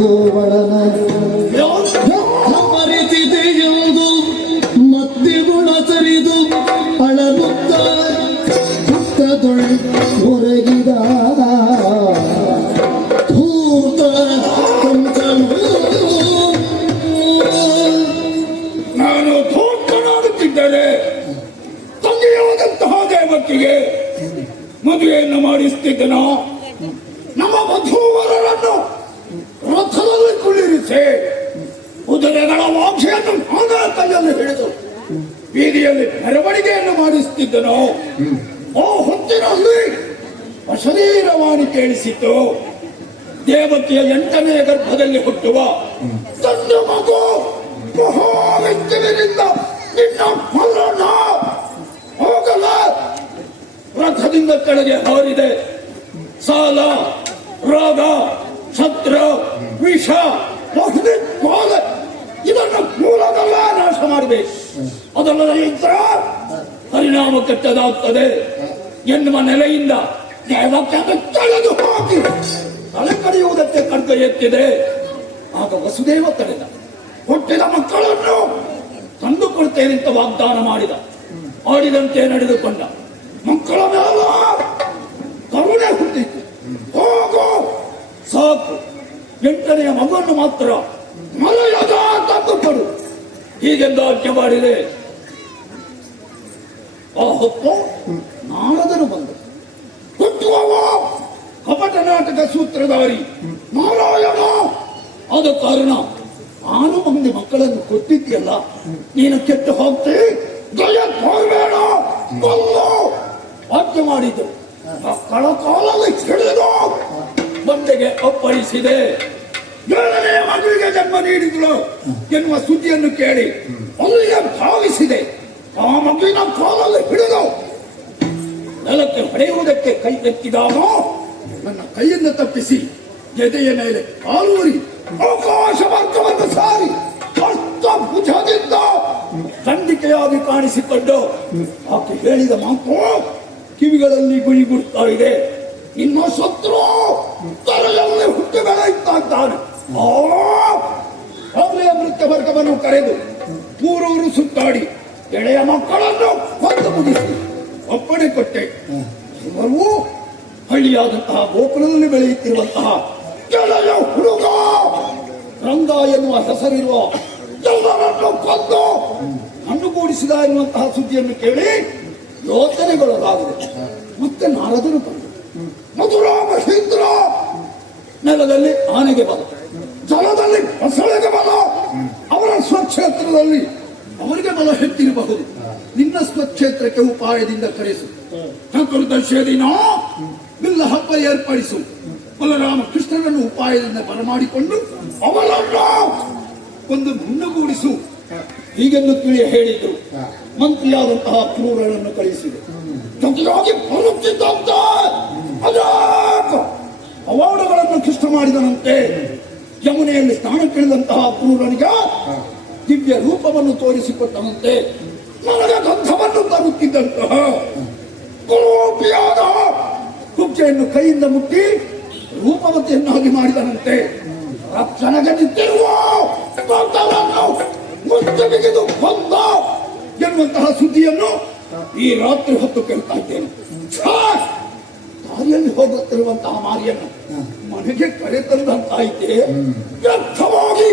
ಮಧುವಳನ ಮರಿತಿದೆಯುವುದು ಮದ್ದಿಗುಣ ಸರಿದು ಅಳಲುತ್ತ ಹೊರಗಿದ ಧೂತ ನಾನು ಧೂರ್ತನಾಗುತ್ತಿದ್ದರೆ ತಂದೆಯಾದಂತಹ ದೇವಕಿಗೆ ಮದುವೆಯನ್ನು ಮಾಡಿಸುತ್ತಿದ್ದನೋ ನಮ್ಮ ವಧೂವರರನ್ನು ರಥದಲ್ಲಿ ಕುಳ್ಳಿರಿಸಿ ಕುದುರೆಗಳ ವಾಕ್ಷೆಯನ್ನು ನಾನಾ ಕೈಯಲ್ಲಿ ಹಿಡಿದು ಬೀದಿಯಲ್ಲಿ ಮೆರವಣಿಗೆಯನ್ನು ಮಾಡಿಸುತ್ತಿದ್ದನೋ ಆ ಹೊತ್ತಿನಲ್ಲಿ ಅಶರೀರವಾಣಿ ಕೇಳಿಸಿತು. ದೇವಕಿಯ 8ನೇ ಗರ್ಭದಲ್ಲಿ ಹುಟ್ಟುವ ತನ್ನ ಮಗು ಮಹಾವಿದ್ಯವಿನಿಂದ ನಿನ್ನ ಮರಣ ಹೋಗಲ. ರಥದಿಂದ ಕೆಳಗೆ ಹಾರಿದೆ. ಸಾಲ, ರೋಗ, ಶತ್ರ, ವಿಷ, ಬಾಲ ಇದನ್ನು ಮೂಲದಲ್ಲ ನಾಶ ಮಾಡಬೇಕು. ಅದಲ್ಲದೆ ಇತರ ಪರಿಣಾಮ ಕೆಟ್ಟದಾಗ್ತದೆ ಎನ್ನುವ ನೆಲೆಯಿಂದ ದೇವಕ್ಕೆ ತಳೆದು ಹಾಕಿ ತಲೆ ಕಡಿಯುವುದಕ್ಕೆ ಖಡ್ಗ ಎತ್ತಿದೆ. ಆಗ ವಸುದೇವ ತಡೆದ. ಹುಟ್ಟಿದ ಮಕ್ಕಳನ್ನು ತಂದುಕೊಡ್ತೇನೆ ಅಂತ ವಾಗ್ದಾನ ಮಾಡಿದ. ಆಡಿದಂತೆ ನಡೆದುಕೊಂಡ. ಮಕ್ಕಳ ಮೇಲೆ ಕರುಣೆ ಹುಟ್ಟಿತು. ಹೋಗು ಸಾಕು, 8ನೆಯ ಮಗುವನ್ನು ಮಾತ್ರ ಮರೆಯದ ತಂದುಕೊಡು ಹೀಗೆಂದು ಆಜ್ಞೆ ಮಾಡಿದೆ. ಆ ಹೊತ್ತು ನಾರದರು ಬಂದರು. ಹುಟ್ಟುವವ ಕಪಟ ನಾಟಕ ಸೂತ್ರಧಾರಿ ನಾರಾಯಣ. ಆದ ಕಾರಣ ನಾನು ಮಂದಿ ಮಕ್ಕಳನ್ನು ಕೊಟ್ಟಿದ್ದೀಯಲ್ಲ, ನೀನು ಕೆಟ್ಟು ಹೋಗ್ತಿ, ದಯ ಹೋಗಬೇಡ, ಕೊಲ್ಲು ಆಜ್ಞೆ ಮಾಡಿದ್ದು. ಮಕ್ಕಳ ಕಾಲಲ್ಲಿ ಹಿಡಿದು ಬಂದೆಗೆ ಅಪ್ಪಳಿಸಿದೆ. 7ನೆಯ ಮಗುವಿಗೆ ಜನ್ಮ ನೀಡಿದಳು ಎನ್ನುವ ಸುದ್ದಿಯನ್ನು ಕೇಳಿ ಅಲ್ಲಿಗೆ ಭಾವಿಸಿದೆ. ಆ ಮಗುವಿನ ಕಾಲಲ್ಲಿ ಹಿಡಿದು ನೆಲಕ್ಕೆ ಹೊಡೆಯುವುದಕ್ಕೆ ಕೈ ಎತ್ತಿದಾಗ ನನ್ನ ಕೈಯನ್ನು ತಪ್ಪಿಸಿ ಎದೆಯ ಮೇಲೆ ಕಾಲೂರಿ ಆಕಾಶ ಮಾರ್ಗವನ್ನು ಸಾರಿ ಅಷ್ಟ ಭುಜದಿಂದ ಖಂಡಿಕೆಯಾಗಿ ಕಾಣಿಸಿಕೊಂಡು ಆಕೆ ಹೇಳಿದ ಮಾತು ಕಿವಿಗಳಲ್ಲಿ ಗುಳಿಗುಡ್ತಾ ಇದೆ. ಇನ್ನು ಶತ್ರು ತಲೆಯಲ್ಲಿ ಹುಟ್ಟಿ ಬೆಳೆಯುತ್ತಾ ಇದ್ದಾನೆ. ಅವಳೆಯ ಮೃತ್ಯ ವರ್ಗವನ್ನು ಕರೆದು ಊರೂರು ಸುತ್ತಾಡಿ ಎಳೆಯ ಮಕ್ಕಳನ್ನು ಕೊಂದು ಮುಗಿಸಿ ಒಪ್ಪಣೆ ಕೊಟ್ಟೆ. ಇವರು ಹಳ್ಳಿಯಾದಂತಹ ಗೋಕುಲದಲ್ಲಿ ಬೆಳೆಯುತ್ತಿರುವಂತಹ ಕೆಳೆಯ ಹುಡುಗ ರಂಗ ಎನ್ನುವ ಹೆಸರಿರುವ ಎಲ್ಲರನ್ನು ಕೊಂದು ಹಣ್ಣುಗೂಡಿಸಿದ ಎನ್ನುವಂತಹ ಸುದ್ದಿಯನ್ನು ಕೇಳಿ ಯೋಚನೆಗೊಳಗಾಗಿದೆ. ಮತ್ತೆ ನಾರದರು ಬಂದರು. ಮಧುರಾ ಮಹೇಂದ್ರ ನೆಲದಲ್ಲಿ ಆನೆಗೆ ಬಲ, ಜಲದಲ್ಲಿ ಮೊಸಳೆಗೆ ಬಲ. ಅವರ ಸ್ವಕ್ಷೇತ್ರದಲ್ಲಿ ಅವರಿಗೆ ಬಲ ಹೆಚ್ಚಿರಬಹುದು. ನಿನ್ನ ಸ್ವಕ್ಷೇತ್ರಕ್ಕೆ ಉಪಾಯದಿಂದ ಕರೆಸು. ಚತುರ್ದಶಿಯ ಬಿಲ್ಲ ಹಬ್ಬ ಏರ್ಪಡಿಸು. ಬಲರಾಮ ಕೃಷ್ಣನನ್ನು ಉಪಾಯದಿಂದ ಬರಮಾಡಿಕೊಂಡು ಅವರನ್ನು ಒಂದು ಮುನ್ನುಗೂಡಿಸು ಹೀಗೆಂದು ತಿಳಿ ಹೇಳಿದ್ರು. ಮಂತ್ರಿಯಾದಂತಹ ಕ್ರೂರನನ್ನು ಕಳಿಸಿದೆ. ಜೊತೆಯಾಗಿ ಬರುತ್ತಿದ್ದಂತ ಅನೇಕ ಅವಾರ್ಡ್ಗಳನ್ನು ಕೃಷ್ಣ ಮಾಡಿದನಂತೆ. ಯಮುನೆಯಲ್ಲಿ ಸ್ನಾನಕ್ಕಿಳಿದಂತಹ ಕ್ರೂರನಿಗೆ ದಿವ್ಯ ರೂಪವನ್ನು ತೋರಿಸಿಕೊಟ್ಟನಂತೆ. ನನಗೆ ಗಂಧವನ್ನು ತರುತ್ತಿದ್ದಂತಹ ಕುರೂಪಿಯಾದ ಕುಬ್ಜೆಯನ್ನು ಕೈಯಿಂದ ಮುಟ್ಟಿ ರೂಪವತಿಯನ್ನಾಗಿ ಮಾಡಿದನಂತೆ. ರಕ್ಷಣೆಗೆ ನಿಂತಿರುವ ಮುಚ್ಚ ಬಿಗಿದು ಕೊಂದ ಎನ್ನುವಂತಹ ಸುದ್ದಿಯನ್ನು ಈ ರಾತ್ರಿ ಹೊತ್ತು ಕೇಳ್ತಾ ಇದ್ದೇನೆ. ದಾರಿಯಲ್ಲಿ ಹೋಗುತ್ತಿರುವಂತಹ ಮಾರಿಯನ್ನು ಮನೆಗೆ ಕರೆತಂದಂತಾಯಿತೆ. ವ್ಯರ್ಥವಾಗಿ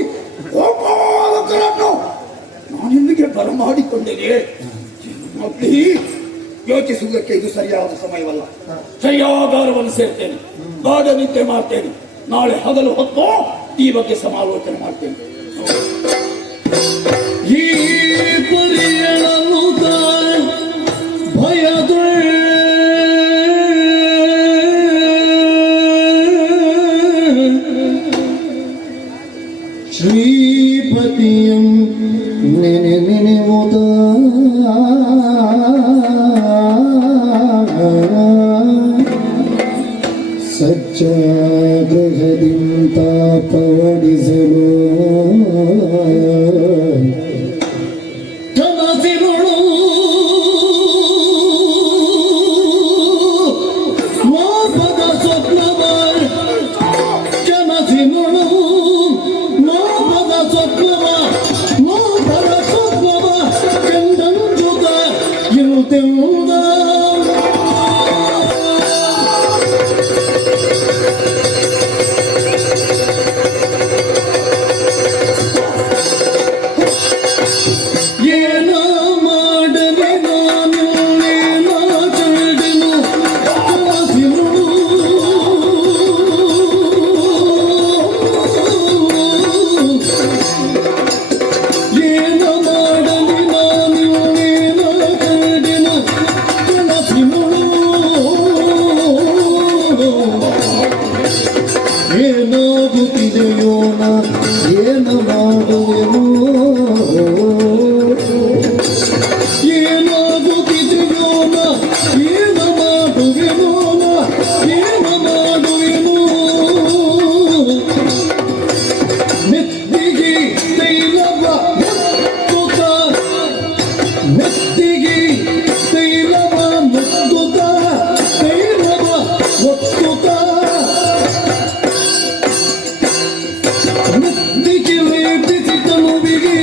ಗೋಪಾಲಕರನ್ನು ನಾನಿಲ್ಲಿಗೆ ಬರಮಾಡಿಕೊಂಡೆನೆ. ಯೋಚಿಸುವುದಕ್ಕೆ ಇದು ಸರಿಯಾದ ಸಮಯವಲ್ಲ. ಶಯ್ಯಾಗಾರವನ್ನು ಸೇರ್ತೇನೆ, ಗಾಢ ನಿದ್ದೆ ಮಾಡ್ತೇನೆ. ನಾಳೆ ಹಗಲು ಹೊತ್ತು ಈ ಬಗ್ಗೆ ಸಮಾಲೋಚನೆ ಮಾಡ್ತೇನೆ. ಈ ಪರಿಯಳಲು ಭಯದ ಶ್ರೀಪತಿಯಂ ನೆನೆ ನೆನೆವುದ ಸಜ್ಜಾಗ್ರಹದಿಂದ ಪಡಿಸಲು ಕನಸಿರುಳು ಮೋಪದ ಸ್ವಪ್ನವ ಕನಸಿರುಳು ಏನಾಗುತ್ತಿದೆಯೋ ನಾ ಏನು ಮಾಡುವೆನೋ ಏನಾಗುತ್ತಿದೆಯೋ ನಾ ಏನು ಮಾಡುವೆನೋ ನಾ ಏನು ಮಾಡುವೆನೋ ನೆತ್ತಿಗೆ ತೈಲವ ಮುತ್ತುತ್ತ ನೆತ್ತಿಗೆ ತೈಲವ ಮುತ್ತುತ್ತ ತೈಲವ ಒತ್ತುತ್ತ ನೆತ್ತಿಗೆ ಲೇಪಿಸಿ ತನುವಿಗೆ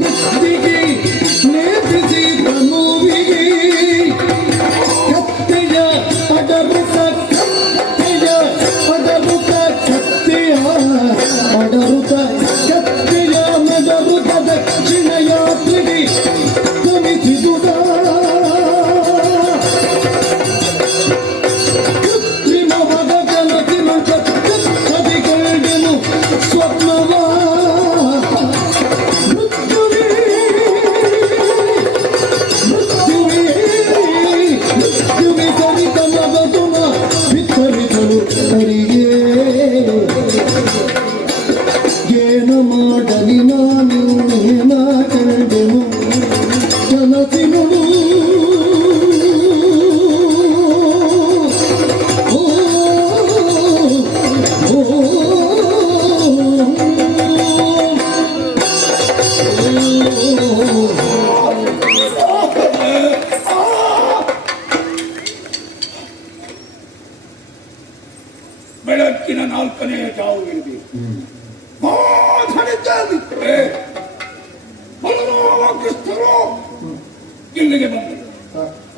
ನೆತ್ತಿಗೆ ಲೇಪಿಸಿ ತನುವಿಗೆ ಕತ್ತೆಯ ಅಡರುತ ಕತ್ತೆಯ ಅಡರುತ ಕತ್ತೆಯ ಅಡರುತ ಕತ್ತೆಯ ಮೆಡರುತ ದಕ್ಷಿಣ ಯಾತ್ರೆಗೆ ಗಮಿಸಿದುದ ಕೃತ್ರಿಮವಾದ ಕನಸಿನ ಕದಿಗಳೆನು ಸ್ವಪ್ನವ ಮೃತ್ಯುವೇ ಮೃತ್ಯುವೇ ಮೃತ್ಯುವೇ ಸರಿತ ಮಗದುನ ಬಿತ್ತರಿಸಲು ಸರಿಗೆ ಏನು ಮಾಡಲಿ ನಾನು ಏನ ಕಂಡೆನು ಕನಸಿನಳು ಓ ಓ ಬೆಳಕಿನ 4ನೇ ಜಾವು ಇರಬೇಕು. ಮಾತನಾಡಿದ್ದೆ ಬಲರಾಮ ಕೃಷ್ಣರು ಇಲ್ಲಿಗೆ ಬಂದರು.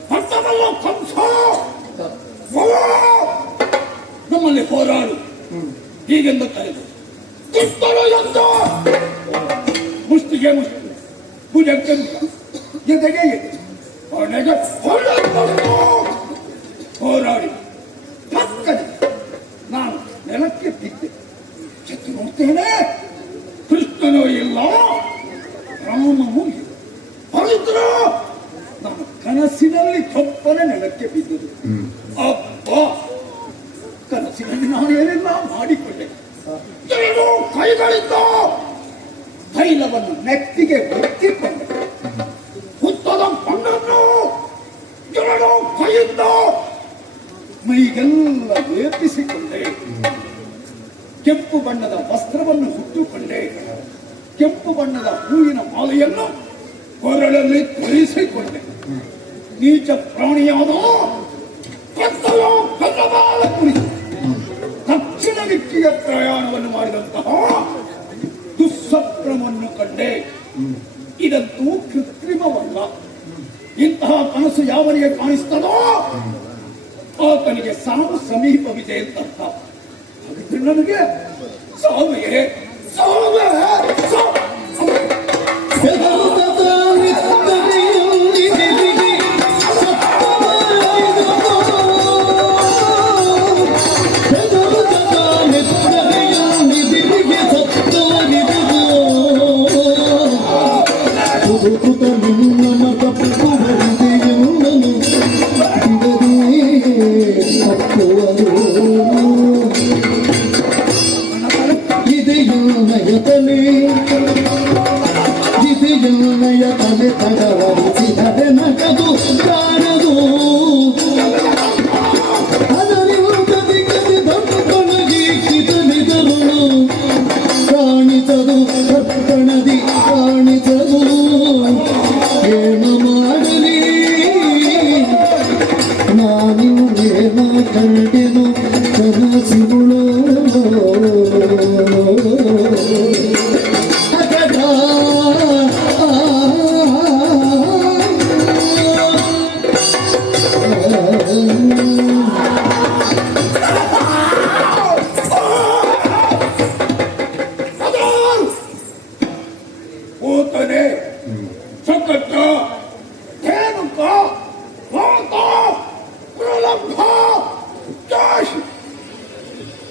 ಪಟ್ಟಣದ ಕಂಸ ಬಲ ನಮ್ಮಲ್ಲಿ ಹೋರಾಡು ಹೀಗೆಂದು ಕರೆದು ಕೃಷ್ಣರು ಎಂದ ಮುಷ್ಟಿಗೆ ಮುಷ್ಟಿ ಭುಜಕ್ಕೆ ಎದೆಗೆ ಎದೆ ಹೊಣೆಗೆ ಹೊಳೆ ಕೊಟ್ಟು ಹೋರಾಡಿ ಪಕ್ಕನೆ ನಾನು ನೆಲಕ್ಕೆ ಬಿದ್ದೆ. ಚೆತ್ತು ನೋಡ್ತೇನೆ ಕೃಷ್ಣನೂ ಇಲ್ಲ ರಾಮನೂ ಇಲ್ಲ. ಪವಿತ್ರ ನಾನು ಕನಸಿನಲ್ಲಿ ಕೊಪ್ಪನೆ ನೆಲಕ್ಕೆ ಬಿದ್ದುದು. ಅಪ್ಪ ಕನಸಿನಲ್ಲಿ ನಾನು ಏನೆಲ್ಲ ಮಾಡಿಕೊಂಡೆ. ಎರಡು ಕೈಗಳಿಂದ ತೈಲವನ್ನು ನೆತ್ತಿಗೆ ಒತ್ತಿಕೊಂಡೆ. ಹುತ್ತದ ಮಣ್ಣನ್ನು ಎರಡು ಕೈಯಿಂದ ಮೈಗೆಲ್ಲ ಲೇಪಿಸಿಕೊಂಡೆ. ಕೆಂಪು ಬಣ್ಣದ ವಸ್ತ್ರವನ್ನು ಹುಟ್ಟುಕೊಂಡೆ. ಕೆಂಪು ಬಣ್ಣದ ಹೂವಿನ ಮಾಲೆಯನ್ನು ಕೊರಳಲ್ಲಿ ಧರಿಸಿಕೊಂಡೆ. ನೀಚ ಪ್ರಾಣಿಯಾದ ಕತ್ತಲ ಕನ್ನಬಾಲ ಕುರಿತು ದಕ್ಷಿಣ ದಿಕ್ಕಿಗೆ ಪ್ರಯಾಣವನ್ನು ಮಾಡಿದಂತಹ ದುಸ್ಸಪ್ರಮವನ್ನು ಕಂಡೆ. ಇದಂತೂ ಕೃತ್ರಿಮವಲ್ಲ. ಇಂತಹ ಕನಸು ಯಾವನಿಗೆ ಕಾಣಿಸ್ತದೋ ಆತನಿಗೆ ಸಾವು ಸಮೀಪವಿದೆ ಅಂತ. ಹಾಗಿದ್ರೆ ನನಗೆ ಸಾವೇ ಸಾವೇ ತಡವರಿಸಿದರೆ ನಗದು ಕಾಣದು ಅದರಿ ಕದಿ ದಪ್ಪಣಗೀಕ್ಷಿತನಿದರುಳು ಕಾಣಿಸದು ದಪ್ಪಣದಿ ಕಾಣಿಸದು. ಏನು ಮಾಡಲಿ ನಾನು ಏನ ಕಂಡೆನು ಕನಸಿಗಳು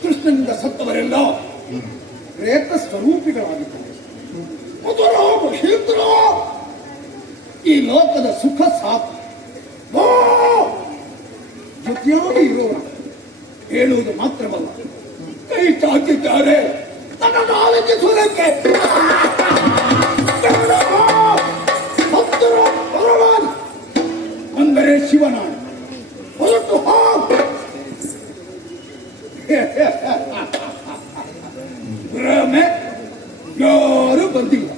ಕೃಷ್ಣನಿಂದ ಸತ್ತವರೆಲ್ಲ ಪ್ರೇತ ಸ್ವರೂಪಿಗಳಾಗಿದ್ದಾರೆ. ಮಧುರ ಮಹೇಂದ್ರ ಈ ಲೋಕದ ಸುಖ ಸಾಕು ಜೊತೆಯಾಗಿ ಇರೋಣ ಹೇಳುವುದು ಮಾತ್ರವಲ್ಲ, ಇಷ್ಟು ಹಾಕಿದ್ದಾರೆ ನನ್ನನ್ನು ಆಲೋಚಿಸುವುದಕ್ಕೆ. ಭಕ್ತರು ಭಗವಾನ್ ಅಂದರೆ ಶಿವನಾಣ ಹೊರಟು ಭ್ರಮೆ. ಯಾರು ಬಂದಿಲ್ಲ,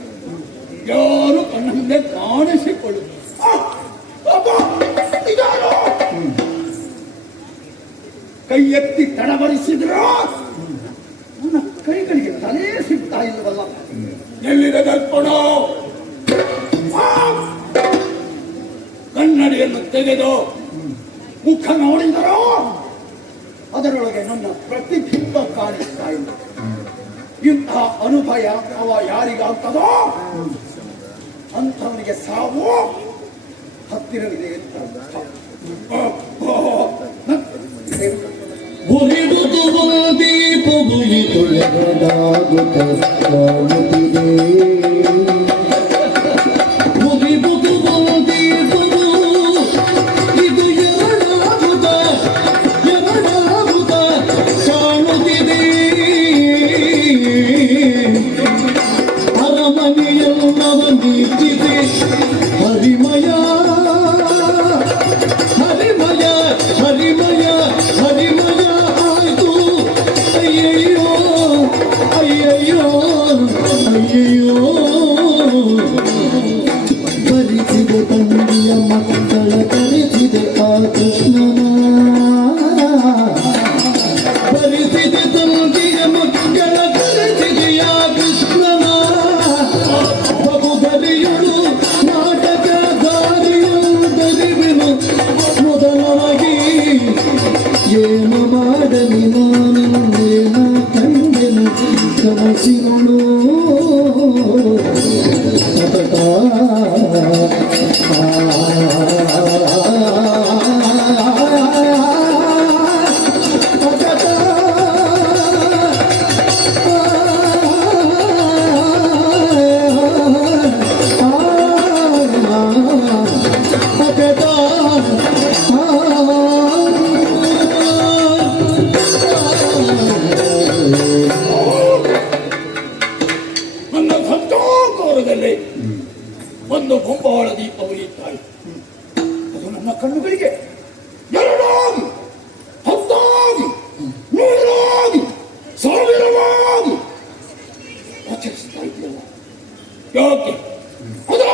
ಯಾರು ಕಣ್ಣ ಮುಂದೆ ಕಾಣಿಸಿಕೊಳ್ಳು. ಕೈ ಎತ್ತಿ ತಡಬರಿಸಿದ್ರು ನನ್ನ ಕೈಗಳಿಗೆ ತಲೆ ಸಿಗ್ತಾ ಇಲ್ಲವಲ್ಲ. ಎಲ್ಲಿದೆ ದರ್ಪಣ? ಕನ್ನಡಿಯನ್ನು ತೆಗೆದು ಮುಖ ನೋಡಿದರೋ ಅದರೊಳಗೆ ನನ್ನ ಪ್ರತಿಬಿಂಬ ಕಾಣಿಸ್ತಾ ಇಲ್ಲ. ಇಂತಹ ಅನುಭವ ಯಾರಿಗಾಗ್ತದೋ ಅಂಥವನಿಗೆ ಸಾವು ಹತ್ತಿರವಿದೆ ಅಂತ ಉರಿದುವ ದೀಪವು ತೊಳೆದಾಗುತ್ತ ಕಾಣುತ್ತಿದೆ. ಉರಿದುವ ದೀಪವು ಇದು ಎರಡಾಗುತ್ತ ಕಾಣುತ್ತಿದೆ. ಅರಮನೆಯಲ್ಲವ ನಿಂತಿದೆ ಹರಿಮಯ ಹರಿಮಯ ಹರಿಮಯ ಹರಿಮಯ ಆಯ್ತು. ಅಯ್ಯಯ್ಯೋ ಅಯ್ಯಯ್ಯೋ ಅಯ್ಯಯ್ಯೋ. ಬರಿಸಿದೆ ತಂದೆಯ ಮಕ್ಕಳ ಕರೆಸಿದೆ ಆ ಕೃಷ್ಣನ. ಬರಿಸಿದೆ ತಂದೆಯ ಮಕ್ಕಳ ಕರೆಸಿದೆ ಆ ಕೃಷ್ಣನ. ಬಹುಗರಿಯಳು ನಾಟಕ ದಾರಿಯುದರಿವೆನು ಮೊದಲಾಗಿ. ಏನು ಮಾಡಲಿ ನಾನು ಏನ ಕಂಡೆನು ಕನಸಿನಳು. ನನ್ನ ಸಂತೋಷದಲ್ಲಿ ಒಂದು ಗೊಂಬಾಳ ದೀಪ ಉರಿಯುತ್ತಾರೆ. ಅದು ನನ್ನ ಕಣ್ಣುಗಳಿಗೆ ಎರಡಾಗಿ, ಹತ್ತಾಗಿ, ನೂರಾಗಿ, ಸಾವಿರವಾಗಿ ಆಚರಿಸ್ತಾ ಇದೆಯಲ್ಲ. ಯಾಕೆ ಅದರ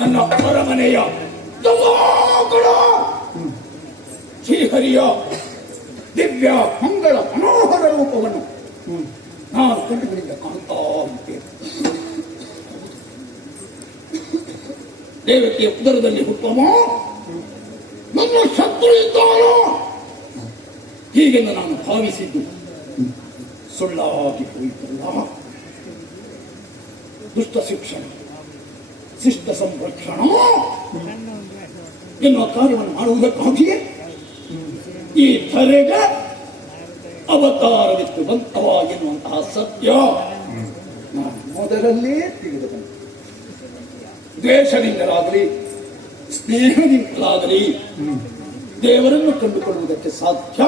ನನ್ನ ಅರಮನೆಯ ಶ್ರೀಹರಿಯ ದಿವ್ಯ ಮಂಗಳ ಮನೋಹರ ರೂಪವನ್ನು ನಾನು ಕಣ್ಣುಗಳಿಂದ ಕಾಣುತ್ತಾ ಇದ್ದೇನೆ. ದೇವತೆಯ ಉದರದಲ್ಲಿ ಹುಟ್ಟುವ ನನ್ನ ಶತ್ರು ಇದ್ದಾನೋ ಹೀಗೆಂದು ನಾನು ಭಾವಿಸಿದ್ದು ಸುಳ್ಳಾಗಿ ಹೋಯಿತಲ್ಲ. ದುಷ್ಟ ಶಿಕ್ಷಣ, ಶಿಷ್ಟ ಸಂರಕ್ಷಣ ಎನ್ನುವ ಕಾರ್ಯವನ್ನು ಮಾಡುವುದಕ್ಕಾಗಿಯೇ ಈ ಧರೆಗೆ ಅವತಾರವಿತ್ತು ಬಂತವ ಎನ್ನುವಂತಹ ಸತ್ಯ ನಾನು ಮೊದಲಲ್ಲೇ ತಿಳಿದುಕೊಂಡೆ. ದ್ವೇಷದಿಂದಲಾಗಲಿ ಸ್ನೇಹದಿಂದಲಾಗಲಿ ದೇವರನ್ನು ಕಂಡುಕೊಳ್ಳುವುದಕ್ಕೆ ಸಾಧ್ಯ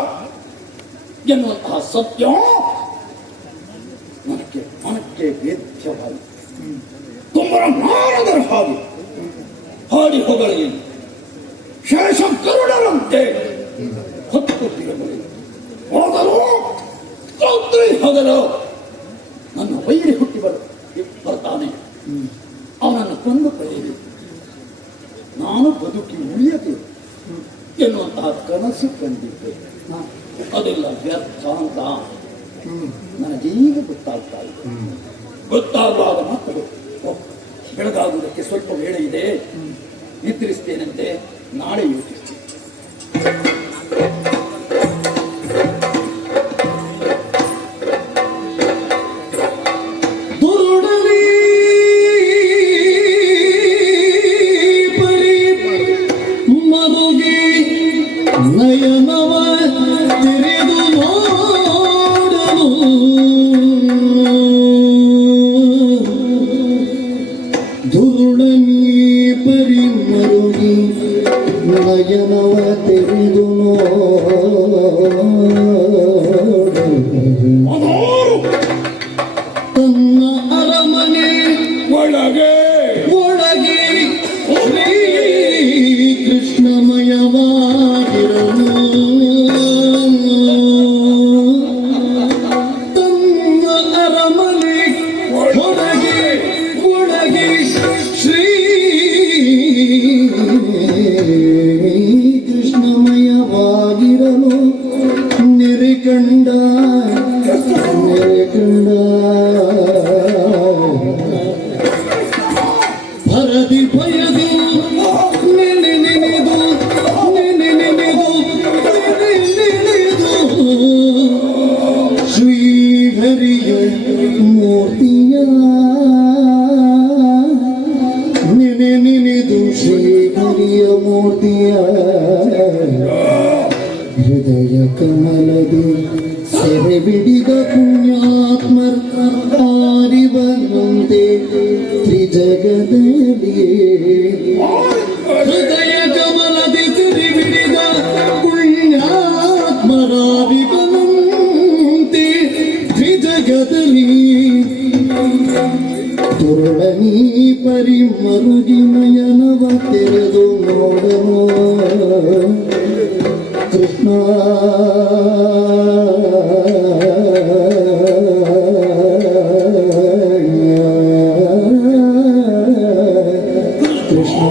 ಎನ್ನುವಂತಹ ಸತ್ಯ ಮನಕ್ಕೆ ವೇದ್ಯವಾಯಿತು. ಕುಂಬರ ನಾರದರ ಹಾಗೆ ಹಾಡಿ ಹೊಗಳೆಯಲ್ಲಿ ಶೇಷ ಕರುಣರಂತೆ ಹೊತ್ತು ತಿರುಗಲಿ ಹೋಗಲು ರಾತ್ರಿ ಹಗಲು ನನ್ನ ವೈರಿ ಹುಟ್ಟಿ ಬರ್ತಾನೆ. ಅವನನ್ನು ಕೊಂದು ಪಡೆಯಬೇಕು, ನಾನು ಬದುಕಿ ಉಳಿಯಬೇಕು ಎನ್ನುವಂತಹ ಕನಸು ಕಂಡಿದ್ದೆ. ಅದೆಲ್ಲ ವ್ಯರ್ಥ ಅಂತ ನನಗೀಗ ಗೊತ್ತಾಗ್ತಾ ಇದೆ. ಗೊತ್ತಾಗುವಾಗ ಮಾತ್ರ ಬೆಳಗಾಗುವುದಕ್ಕೆ ಸ್ವಲ್ಪ ವೇಳೆ ಇದೆ, ನಿದ್ರಿಸ್ತೇನಂತೆ, ನಾಳೆ ಯೋಚಿಸ್ತೇನೆ. ನಯನವ ತೆರೆದು ನೋಡಲು ಧೂಳನಿ ಪರಿಮರುಗಿ ನಯನವ ತೆರೆದು ನೋಡಲು ತನ್ನ ಅರಮನೆ ಒಳಗೆ ಒಳಗೆ ಶ್ರೀ ಕೃಷ್ಣಮಯವಾಗಿರಲು ತನ್ನ ಅರಮನೆ ಒಳಗೆ ಒಳಗೆ ಶ್ರೀ ಕೃಷ್ಣಮಯವಾಗಿರಲು ನೆರೆ ಕಂಡ ಭರದಿ ಭಯದು ನೆನೆ ನೆನೆದು ನೆನೆ ನೆನೆದು ನೆನೆ ನೆನೆದು ಶ್ರೀಹರಿಯ ಮೂರ್ತಿಯ ನೆನೆ ನೆನೆದು ಶ್ರೀಹರಿಯ ಮೂರ್ತಿಯ ಹೃದಯ ಕಮಲದಿ ಸೆರೆ ಬಿಡಿದ ಪುಣ್ಯಾತ್ಮರ ಆರಿವನಂತೆ ತ್ರಿಜಗದಲ್ಲಿ ಹೃದಯ ಕಮಲದಿ ಸೆರೆ ಬಿಡಿದ ಪುಣ್ಯಾತ್ಮರಾರಿವನಂತೆ ತ್ರಿಜಗದಲ್ಲಿ ತುರುಳನಿ ಪರಿಮರುಗಿ ನಯನವ ತೆರೆದು ನೋಡನು ಕೃಷ್ಣ ಕೃಷ್ಣ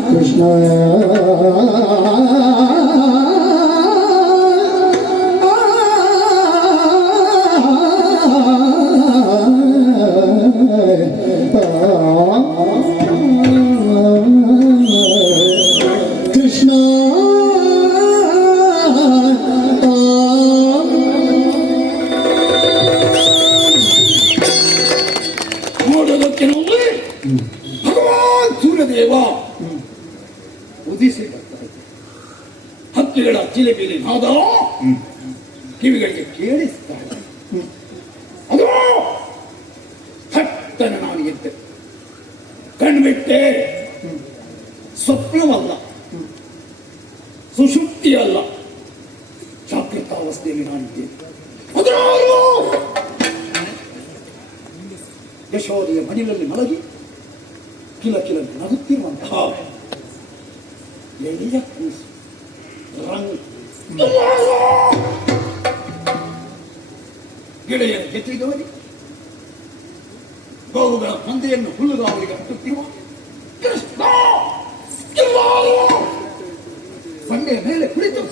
ಕೃಷ್ಣ ಕೃಷ್ಣ ನೋಡೋದಕ್ಕೆ ನೋಡಿ ಭಗವಾನ್ ಸೂರ್ಯದೇವ ಉದಿಸಿ ಬರ್ತಾರೆ. ಹಕ್ಕಿಗಳ ಚಿಲಿಪಿಲಿ ನಾದ ಕಿವಿಗಳಿಗೆ ಕೇಳಿಸ್ತಾ ಇದೆ. ಅದು ಥಟ್ಟನೆ ನಾನು ಎದ್ದೆ, ಕಣ್ಬಿಟ್ಟೆ. ಸ್ವಪ್ನವಲ್ಲ, ಸುಷುಪ್ತಿ ಅಲ್ಲ, ಜಾಗೃತಾವಸ್ಥೆಯಲ್ಲಿ ನಾನಿದ್ದೇನೆ. ಅದ್ರಾರು ಯಶೋದೆಯ ಮಡಿಲಲ್ಲಿ ಮಲಗಿ ಕಿಲ ಕಿಲ ನಗುತ್ತಿರುವಂತಹ ಎಳೆಯ ಕೂಸು ರಂಗ್ ಗೆಳೆಯರ ಜೊತೆಗವರಿ ಗೋವುಗಳ ಮಂದೆಯನ್ನು ಹುಲ್ಲುಗಾವಲಿಗೆ ಹತ್ತುತ್ತಿರುವ ಕೃಷ್ಣ ಬಂಡೆಯ ಮೇಲೆ ಕುಳಿತು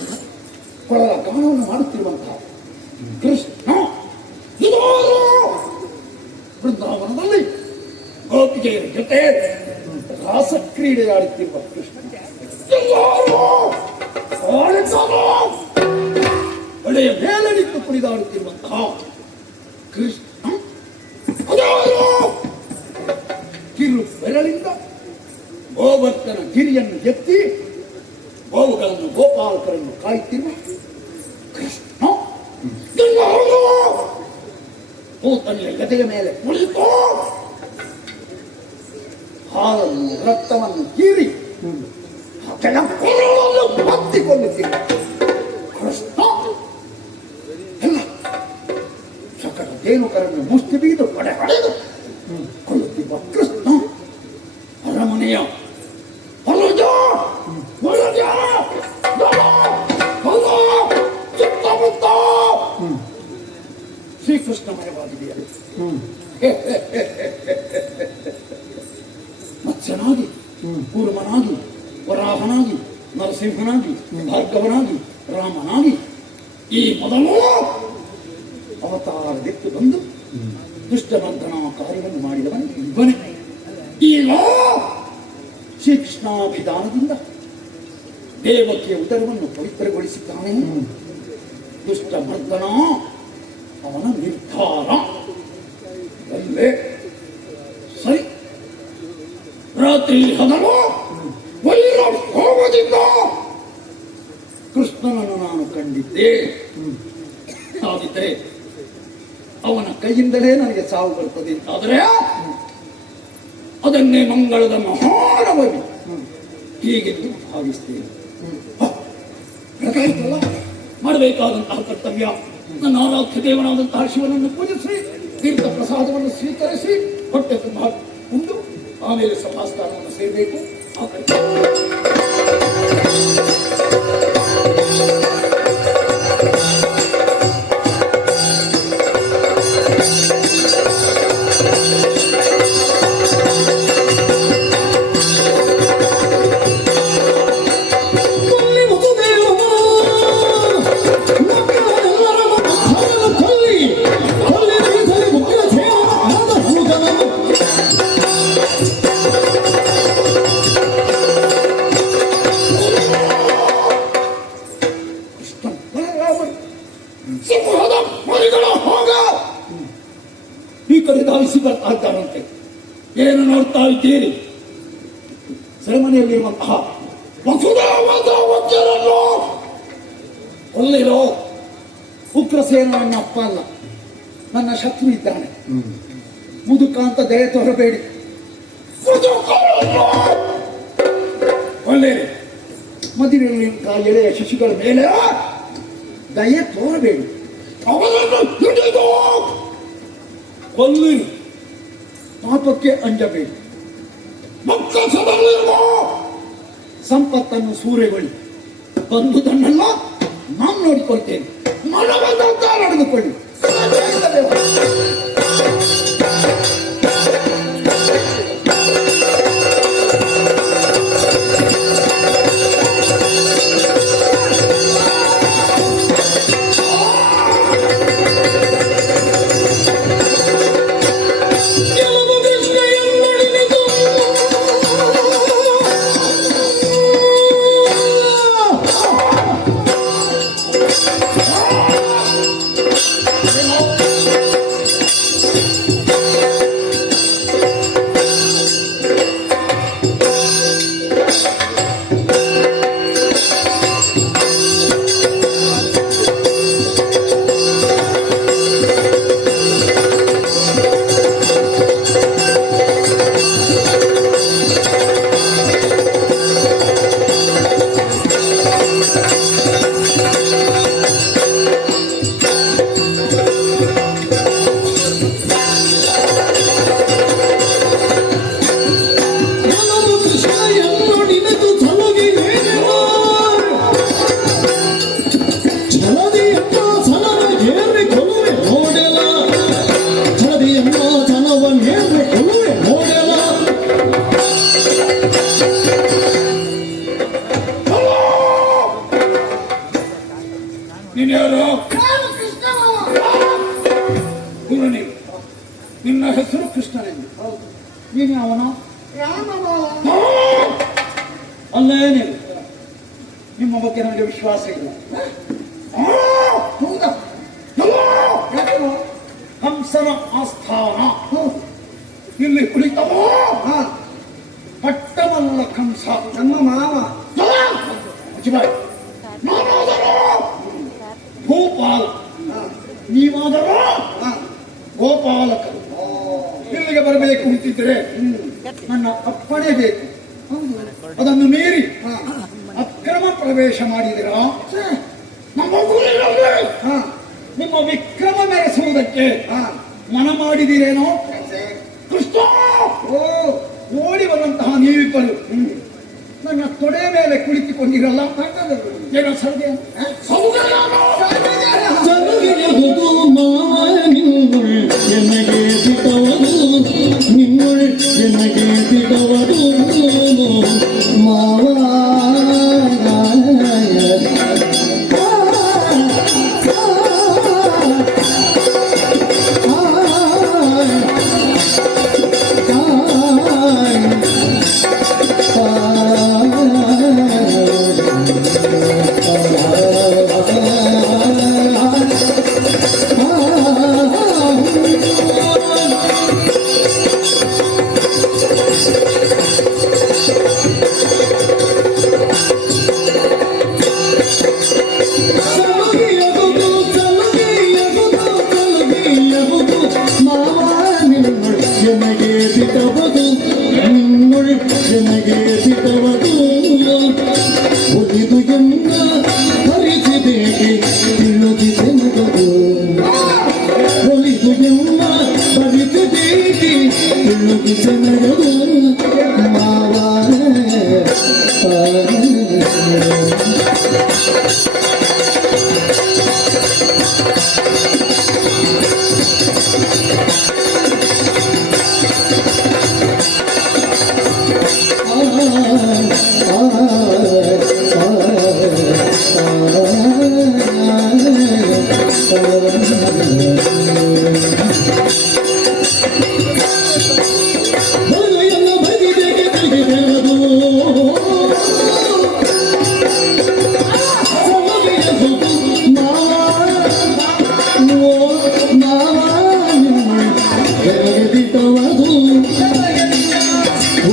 ಕೊಳಲ ಗಾನವನ್ನು ಮಾಡುತ್ತಿರುವಂತಹ ಕೃಷ್ಣ ವೃಂದಾವನದಲ್ಲಿ ಗೋಪಿಕೆಯರ ಜೊತೆ ರಾಸಕ್ರೀಡೆಯಾಡುತ್ತಿರುವ ಕೃಷ್ಣ ಒಳ್ಳೆಯ ಮೇಲೆ ನಿಂತು ಕುಣಿದಾಡುತ್ತಿರುವಂತಹ ಕೃಷ್ಣ ಕಿರು ಬೆರಳಿಂದ ಗೋವರ್ಧನ ಗಿರಿಯನ್ನು ಎತ್ತಿ ಗೋವುಗಳನ್ನು ಗೋಪಾಲಕರನ್ನು ಕಾಯುತ್ತಿರುವ ಕೃಷ್ಣ ಪೂತನಿಯ ಎದೆಯ ಮೇಲೆ ಕುಳಿತು ಹಾಲನ್ನು ರಕ್ತವನ್ನು ಹೀರಿ ಹತ್ತಿಕೊಳ್ಳುತ್ತಿರುವ ಕೃಷ್ಣ ಎಲ್ಲ ಸಕಲ ದೇನುಕರನ್ನು ಮುಷ್ಟಿ ಬಿಗಿದು ಹೊಡೆ ಹೊಡೆದು ಕೊಳ್ಳುತ್ತಿರುವ ಕೃಷ್ಣ ಅರಮನೆಯ ಹೊಲಜ ಹೊಲಜ ಸುತ್ತಮುತ್ತ ಶ್ರೀಕೃಷ್ಣಮಯವಾಗಿದೆಯಲ್ಲ. ಮತ್ಸ್ಯನಾಗಿ, ಕೂರ್ಮನಾಗಿ, ವರಾಹನಾಗಿ, ನರಸಿಂಹನಾಗಿ, ಭಾರ್ಗವನಾಗಿ, ರಾಮನಾಗಿ ಈ ಮೊದಲು ಅವತಾರದೆತ್ತು ಬಂದು ದುಷ್ಟಮರ್ದನ ಕಾರ್ಯವನ್ನು ಮಾಡಿದವನು ಇವನೇ. ಈಗ ಶ್ರೀಕೃಷ್ಣಾಭಿಧಾನದಿಂದ ದೇವಕಿಯ ಉದರವನ್ನು ಪವಿತ್ರಗೊಳಿಸಿದ್ದಾನೆ. ದುಷ್ಟಮರ್ದನ ಅವನ ನಿರ್ಧಾರ ಅಲ್ಲೇ ಸರಿ. ರಾತ್ರಿ ಹಗಲು ವೈರ ಹೋಗದಿಂದ ಕೃಷ್ಣನನ್ನು ನಾನು ಕಂಡಿದ್ದೆ. ಹಾಗಿದ್ದರೆ ಅವನ ಕೈಯಿಂದಲೇ ನನಗೆ ಸಾವು ಬರ್ತದೆ ಅಂತಾದರೆ ಅದನ್ನೇ ಮಂಗಳದ ಮಹಾನವಮಿ ಹೀಗೆಂದು ಭಾವಿಸ್ತೇನೆ. ಬೆಳಗಾಯಿತಲ್ಲ, ಮಾಡಬೇಕಾದಂತಹ ಕರ್ತವ್ಯ. ನನ್ನ ಆರಾಧ್ಯ ದೇವನಾದಂತಹ ಶಿವನನ್ನು ಪೂಜಿಸಿ ತೀರ್ಥ ಪ್ರಸಾದವನ್ನು ಸ್ವೀಕರಿಸಿ ಹೊಟ್ಟೆ ತುಂಬ ಉಂಡು ಆಮೇಲೆ ಸಭಾಸ್ಥಾನವನ್ನು ಸೇರಬೇಕು. ಆ ಸಿಂಹದ ಮರಿಗಳ ಹೋಗ ಈ ಕಡೆ ಧಾವಿಸಿ ಬರ್ತಾ ಇದ್ದಾರಂತೆ. ಏನು ನೋಡ್ತಾ ಇದ್ದೀರಿ? ಸೆರೆಮನೆಯಲ್ಲಿರುವಂತಹ ವಸುದೇವರನ್ನು ಕೊಲ್ಲಿರೋ ಉಗ್ರಸೇನ ನನ್ನ ಅಪ್ಪ ಅಲ್ಲ, ನನ್ನ ಶತ್ರು ಇದ್ದಾನೆ. ಮುದುಕ ಅಂತ ದಯೆ ತೋರಬೇಡಿ. ಒಳ್ಳೆ ಮದುವೆಯಲ್ಲಿಂತಹ ಎಳೆಯ ಶಿಶುಗಳ ಮೇಲೆ ದಯೆ ತೋರಬೇಡಿ. ಅವರನ್ನು ಹಿಡಿದು ಕೊಲ್ಲಿ, ಪಾಪಕ್ಕೆ ಅಂಜಬೇಡಿ. ಮಕ್ಕಳಲ್ಲಿರುವ ಸಂಪತ್ತನ್ನು ಸೂರೆಗೊಳ್ಳಿ. ಬಂದುದನ್ನೆಲ್ಲ ನಾನು ನೋಡಿಕೊಳ್ತೇನೆ. ಮನವಂತ ನಡೆದುಕೊಳ್ಳಿ. ನಿನ್ನ ಹೆಸರು ಕೃಷ್ಣನೆಂದು. ನೀನು ಅವನ ಅಲ್ಲೇನೆ. ನಿಮ್ಮ ಬಗ್ಗೆ ನನಗೆ ವಿಶ್ವಾಸ ಇಲ್ಲ. ಹಂಸನ ಆಸ್ಥಾನ ಇಲ್ಲಿ ಕುಳಿತವೋ ಪಟ್ಟಮಲ್ಲ ಕಂಸ ನಮ್ಮ ಮಾವ ಭೂಪಾಲ, ನೀವಾದರೂ ಗೋಪಾಲಕ. ಇಲ್ಲಿಗೆ ಬರಬೇಕು ಅಂತಿದ್ರೆ ನನ್ನ ಅಪ್ಪಣೆ ಬೇಕು. ಅದನ್ನು ಮೀರಿ ಅಕ್ರಮ ಪ್ರವೇಶ ಮಾಡಿದಿರಾ? ನಿಮ್ಮ ವಿಕ್ರಮ ಮೆರೆಸುವುದಕ್ಕೆ ಮನ ಮಾಡಿದಿರೇನೋ? ಕೃಷ್ಣ ಓಡಿ ಬಂದಂತಹ ನೀವಿಬ್ಬರು ನನ್ನ ತೊಡೆ ಮೇಲೆ ಕುಳಿತುಕೊಂಡಿರಲ್ಲ. ಏನೋ ಸೌದೆ ಎನಗೆ ತಿಟವದು ನಿಮ್ಮೊಳೆ ಎನಗೆ ತಿಟವದು ಮಾವ ದಿಟವದು ನಿನ್ನೊಳ್ ಎನಗೆ ದಿಟವದು ಒಲಿದು ಎನ್ನ ಹರಿಸಿದೇಗೆ ತಿಳಿದಿದೆ ನಗದು ಒಲಿದು ಎನ್ನ ಹರಿಸಿದೇಗೆ ತಿಳಿದಿದೆ ನಗದು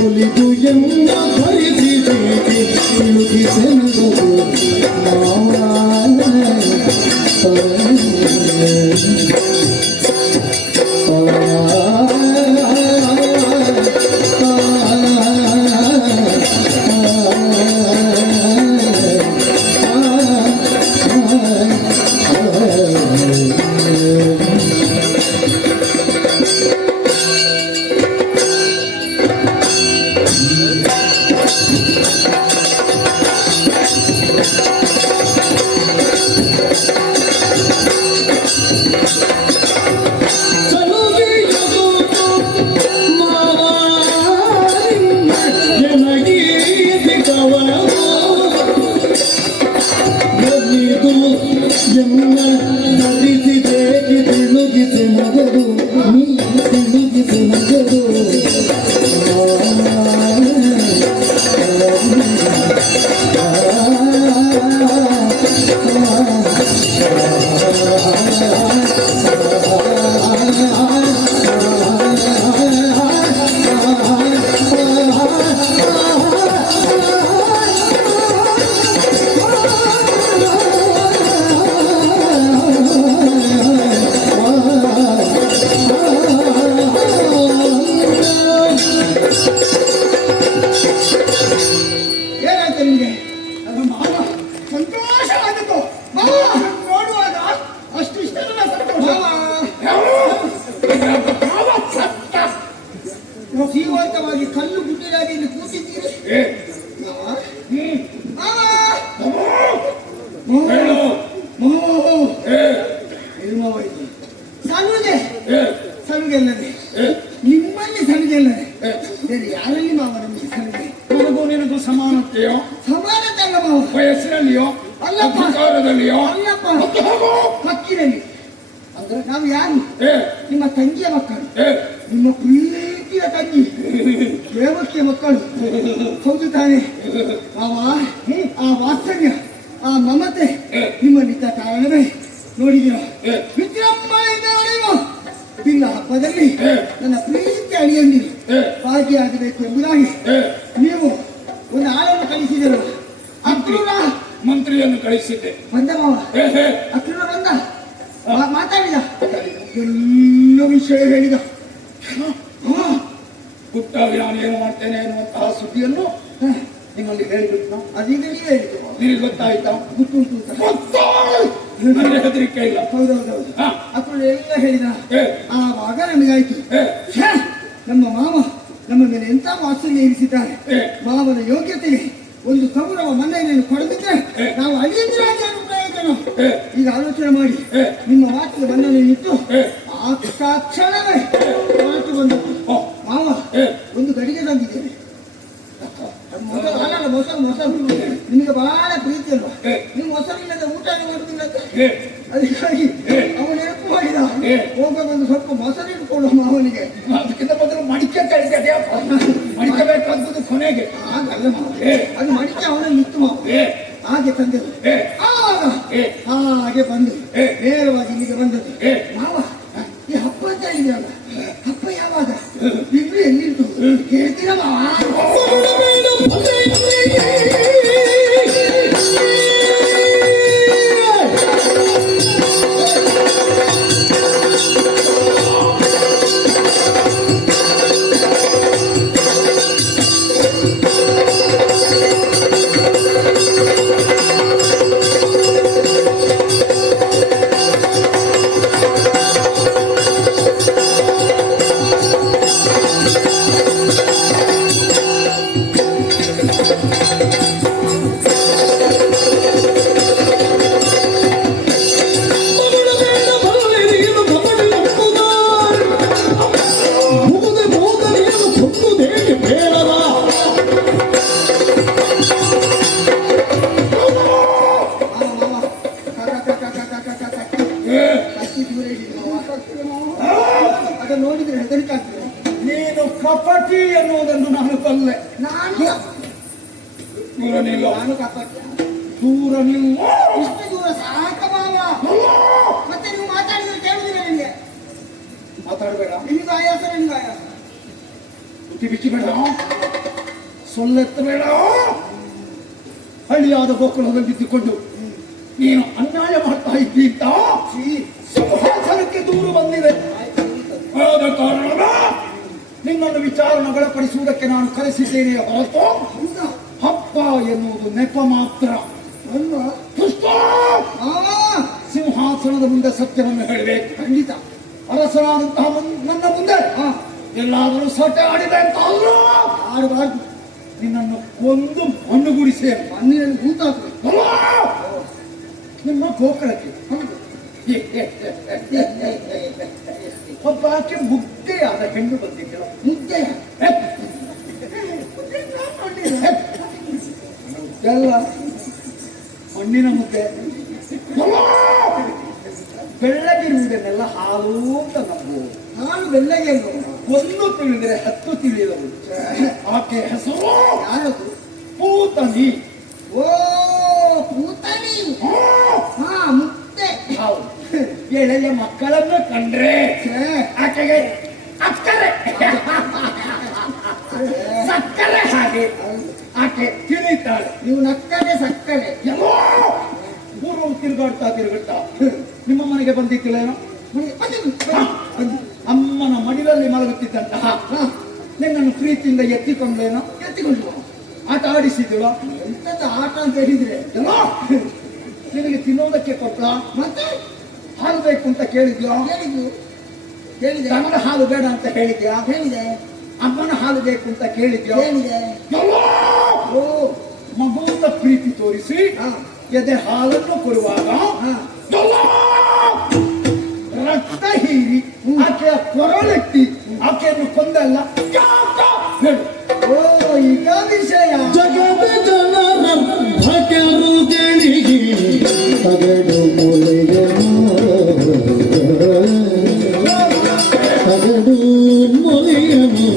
ಒಲಿದು ಎನ್ನ ಭರಿಸಿದೇಗೆ ತಿಳಿದಿದೆ ನಗದು ಎನ್ನ ಹರಿಸಿದೇಗೆ ತಿಳಿದಿದೆ ನಗದು ನೀ ತಿಳಿದಿದೆ ನಗದು ಏನಾಯ್ತು ನಿಮಗೆ? ನನ್ನ ಮಾವ ಸಂತೋಷವಾಗಿತ್ತು. ಮಾವ ನೋಡುವಾಗ ಅಷ್ಟು ಇಷ್ಟ ನನ್ನ ಸಂತೋಷ. ಜೀವಂತವಾಗಿ ಕಲ್ಲು ಗುಡ್ಡಿನಾಗಿ ಇಲ್ಲಿ ಕೂತಿದ್ದೀರಿ. ಮಾವ? ಮಾವ? ಏನು ಮಾವ ಇದು? ಸಲುಗೆ ಸಲುಗೆಲ್ಲದೆ ನಿಮ್ಮಲ್ಲಿ ಸಲುಗೆಲ್ಲದೆ ಬೇರೆ ಯಾರಲ್ಲಿ ಮಾವ ನಮಗೆ ಸಲುಗೆ? ನನಗೂ ನಿನಗೂ ಸಮಾನತೆಯೋ ಸಮಾನತೆ ಅಲ್ಲ ಮಾವ. ವಯಸ್ಸಿನಲ್ಲಿಯೋ ಅಲ್ಲಪ್ಪ. ಅಧಿಕಾರದಲ್ಲಿಯೋ ಅಲ್ಲಪ್ಪ. ಮತ್ತೆ ಹೋಗು. ಹಕ್ಕಿನಲ್ಲಿ ಅಂದ್ರೆ ನಾವು ಯಾರು? ಏ, ನಿಮ್ಮ ತಂಗಿಯ ಮಕ್ಕಳು. ಏ, ನಿಮ್ಮ ಪ್ರೀತಿಯ ತಂಗಿ ದೇವಕ್ಕೆ ಮಕ್ಕಳು. ಹೌದು ತಾನೆ ಮಾವ? ಆ ವಾತ್ಸಲ್ಯ, ಆ ಮಮತೆ ನಿಮ್ಮಲ್ಲಿದ್ದ ಕಾರಣವೇ ನೋಡಿದೀರ. ವಿಜೃಂಭಣೆಯಿಂದ ನಡೆಯುವ ಬಿಲ್ಲ ಹಬ್ಬದಲ್ಲಿ ನನ್ನ ಪ್ರೀತಿ ಅಳಿಯಂದಿರು ಭಾಗಿಯಾಗಬೇಕು ಎಂಬುದಾಗಿ ನೀವು ಒಂದು ಆಳನ್ನು ಕಳಿಸಿದರು. ಅಕ್ರೂರ ಮಂತ್ರಿಯನ್ನು ಕಳಿಸಿದ್ದೆ. ಬಂದ ಮಾವ. ಏ, ಏ, ಅಕ್ರೂರ ಬಂದ, ಮಾತಾಡಿದ, ಎಲ್ಲ ವಿಷಯ ಹೇಳಿದ. ಗುಟ್ಟಾಗಿ ನಾನು ಏನು ಮಾಡ್ತೇನೆ ಎನ್ನುವಂತಹ ಸುದ್ದಿಯನ್ನು ನಿಮ್ಮಲ್ಲಿ ಹೇಳಿಬಿಟ್ಟು ಅದೀಗ ನೀವೇ ಹೇಳಿದ್ದು. ನಿನಗೆ ಗೊತ್ತಾಯ್ತಾ? ಗೊತ್ತುಂಟು. ನನಗೆ ಹೆದರಿಕೆ ಇಲ್ಲ. ಹೌದೌದೌದು. ಹಾ. ಅಕ್ರೂರ ಎಲ್ಲ ಹೇಳಿದ. ಏ, ಆವಾಗ ನಮಗಾಯ್ತು, ಏ, ಛೆ, ನಮ್ಮ ಮಾವ ನಮ್ಮ ಮೇಲೆ ಎಂತ ವಾತ್ಸಲ್ಯ ಇರಿಸಿದ್ದಾರೆ. ಮಾವನ ಯೋಗ್ಯತೆಗೆ ಒಂದು ಗೌರವ ಮನ್ನಣೆಯನ್ನು ಕೊಡದಿದ್ರೆ ನಾವು ಅಳಿಯಂದಿರಾಗಿ ಪ್ರಯೋಜನ. ಈಗ ಆಲೋಚನೆ ಮಾಡಿ ನಿಮ್ಮ ಮಾತಿಗೆ ಮನ್ನಣೆ ಇಟ್ಟು ಆ ಕ್ಷಣವೇ ಮಾತು ಬಂದದ್ದು. ಮಾವ ಒಂದು ಗಡಿಗೆ ತಂದಿದ್ದೇನೆ. ಮೊಸರು ನಿಮಗೆ ಬಹಳ ಪ್ರೀತಿ ಅಲ್ವಾ? ನೀವು ಮೊಸರಿಲ್ಲದ ಊಟನೇ ಮಾಡುದಿಲ್ಲ ಅಂತ. ಅದಕ್ಕಾಗಿ ಅವನು ನೆನಪು ಮಾಡಿದ, ಹೋಗುವಾಗ ಒಂದು ಸ್ವಲ್ಪ ಮೊಸರು ಇಟ್ಕೊಳ್ಳೋ ಮಾವನಿಗೆ. ಅದಕ್ಕಿಂತ ಮೊದಲು ಮಡಿಕೆ ಕಳಿಸಿದೆ. ಮಡಿಕಬೇಕಾದ್ದು ಕೊನೆಗೆ. ಹಾಗಲ್ಲ ಮಾವ, ಅದು ಮಡಿಕೆ ಅವನಲ್ಲಿ ಇತ್ತು ಮಾವ. ಹಾಗೆ ತಂದೆವು. ಆವಾಗ ಹಾಗೆ ಬಂದು ನೇರವಾಗಿ ಇಲ್ಲಿಗೆ ಬಂದದ್ದು. ಮಾವ ಈ ಹಬ್ಬ ಅಂತ ಇದೆಯಲ್ಲ, ಹಬ್ಬ ಯಾವಾಗ ಇನ್ನು ಎಲ್ಲಿಂಟು ಹೇಳ್ತೀರ ಮಾವ? ಅದನ್ನು ನೋಡಿದ್ರೆ ಹೆದರಿಕೆ ಆಗ್ತದೆ. ನೀನು ಕಪಟಿ ಎನ್ನುವುದನ್ನು ನಾನು ಬಲ್ಲೆ. ನಾನು ದೂರ ನಿಲ್ಲು, ನಾನು ಕಪಟ. ದೂರ ನಿಲ್ಲು. ಇಷ್ಟು ದೂರ ಸಾಕ ಬಾವ. ಮತ್ತೆ ನೀವು ಮಾತಾಡಿದ್ರೆ ಕೇಳುದಿಲ್ಲ ನಿಮಗೆ. ಮಾತಾಡಬೇಡ, ನಿಮ್ಗೆ ಆಯಾಸ, ನಿಮ್ಗೆ ಆಯಾಸ. ಬುದ್ಧಿ ಬಿಚ್ಚಿಬೇಡ, ಸೊಲ್ಲೆತ್ತಬೇಡ. ಹಳ್ಳಿಯಾದ ಗೋಕುಲದಲ್ಲಿ ಬಿದ್ದುಕೊಂಡು ನೀನು ಅನ್ಯಾಯ ಮಾಡ್ತಾ ಇದ್ದೀಂತ ಸಿಂಹಾಸನಕ್ಕೆ ದೂರು ಬಂದಿದೆ. ಆದ ಕಾರಣ ನಿನ್ನನ್ನು ವಿಚಾರಣೆಗೊಳಪಡಿಸುವುದಕ್ಕೆ ನಾನು ಕರೆಸಿದ್ದೇನೆ ಹೊರತು ಹಬ್ಬ ಎನ್ನುವುದು ನೆಪ ಮಾತ್ರ. ದುಷ್ಟ! ಸಿಂಹಾಸನದ ಮುಂದೆ ಸತ್ಯವನ್ನು ಹೇಳಬೇಕು. ಖಂಡಿತ. ಅರಸನಾದಂತಹ ನನ್ನ ಮುಂದೆ ಎಲ್ಲಾದರೂ ಸಟೆ ಆಡಿದೆ ಅಂತ ಅಲ್ಲೂ ಆಡಬಾರ್ದು. ನಿನ್ನನ್ನು ಕೊಂದು ಮಣ್ಣುಗೂಡಿಸಿ ಮಣ್ಣಿನಲ್ಲಿ ಹೂತಾಕ್ಬೇಕು. ನಿಮ್ಮ ಗೋಕಳಕ್ಕೆ ಹೌದು. ಒಬ್ಬ ಆಕೆ ಮುಗ್ಧೆಯಾದ ಹೆಣ್ಣು ಬಂದಿದ್ದಳು. ಮುದ್ದೆ ಎಲ್ಲ ಮಣ್ಣಿನ ಮುದ್ದೆ. ಬೆಳ್ಳಗಿರುವುದನ್ನೆಲ್ಲ ಹಾಲು ಅಂತ ನಂಬುವುದು. ನಾನು ಬೆಲ್ಲಗೆ ಒಂದು ತಿಳಿದರೆ 10 ತಿಳಿಯದವು. ಆಕೆ ಹೆಸರು ಯಾರದು? ಪೂತನಿ. ಓ ಪೂತನಿ. ಹಾ, ಮುದ್ದೆ. ಹೌದು. ಎಳೆಯ ಮಕ್ಕಳನ್ನು ಕಂಡ್ರೆ ಆಕೆಗೆ ಅಕ್ಕರೆ ಸಕ್ಕರೆ ಹಾಗೆ ಆಕೆ ತಿಳಿತಾಳೆ. ನೀವು ನಕ್ಕರೆ ಸಕ್ಕರೆ. ಎಲ್ಲೋ ಊರು ತಿರುಗಾಡ್ತಾ ನಿಮ್ಮ ಮನೆಗೆ ಬಂದಿತ್ತಿಲ್ಲೇನೋ? ಅಮ್ಮನ ಮಡಿಲಲ್ಲಿ ಮಲಗುತ್ತಿದ್ದಂತಹ ನಿನ್ನನ್ನು ಪ್ರೀತಿಯಿಂದ ಎತ್ತಿಕೊಂಡೇನೋ? ಎತ್ತಿಕೊಂಡು ಆಟ ಆಡಿಸಿದ್ಳು. ಎಂತದ್ದು ಆಟ ಅಂತ ಹೇಳಿದ್ರೆ ಎಲ್ಲೋ ನಿನಗೆ ತಿನ್ನೋದಕ್ಕೆ ಕೊಟ್ಟ? ಮತ್ತೆ ಹಾಲು ಬೇಕು ಅಂತ ಕೇಳಿದ್ಯೋ? ಹೇಳಿದ್ದು ಹೇಳಿದೆ. ತನ್ನ ಹಾಲು ಬೇಡ ಅಂತ ಹೇಳಿದ್ಯಾ? ಹೇಳಿದೆ. ಅಮ್ಮನ ಹಾಲು ಬೇಕು ಅಂತ ಕೇಳಿದ್ಯೋ? ಹೇಳಿದೆ. ಓ ಮಗುವಿನ ಪ್ರೀತಿ ತೋರಿಸಿ ಎದೆ ಹಾಲನ್ನು ಕೊಡುವಾಗ ರಕ್ತ ಹೀರಿ ಆಕೆಯ ಕೊರಳೆತ್ತಿ ಆಕೆಯನ್ನು ಕೊಂದಲ್ಲ ಹೇಳು. ಓ ಈಗ ವಿಷಯ. ಜಗದ ಜನರ ಭಟರುಗಳಿಗೆ ತಗಡು ಮೊಲೆಯನು ತಗಡು ಮೊಲೆಯನು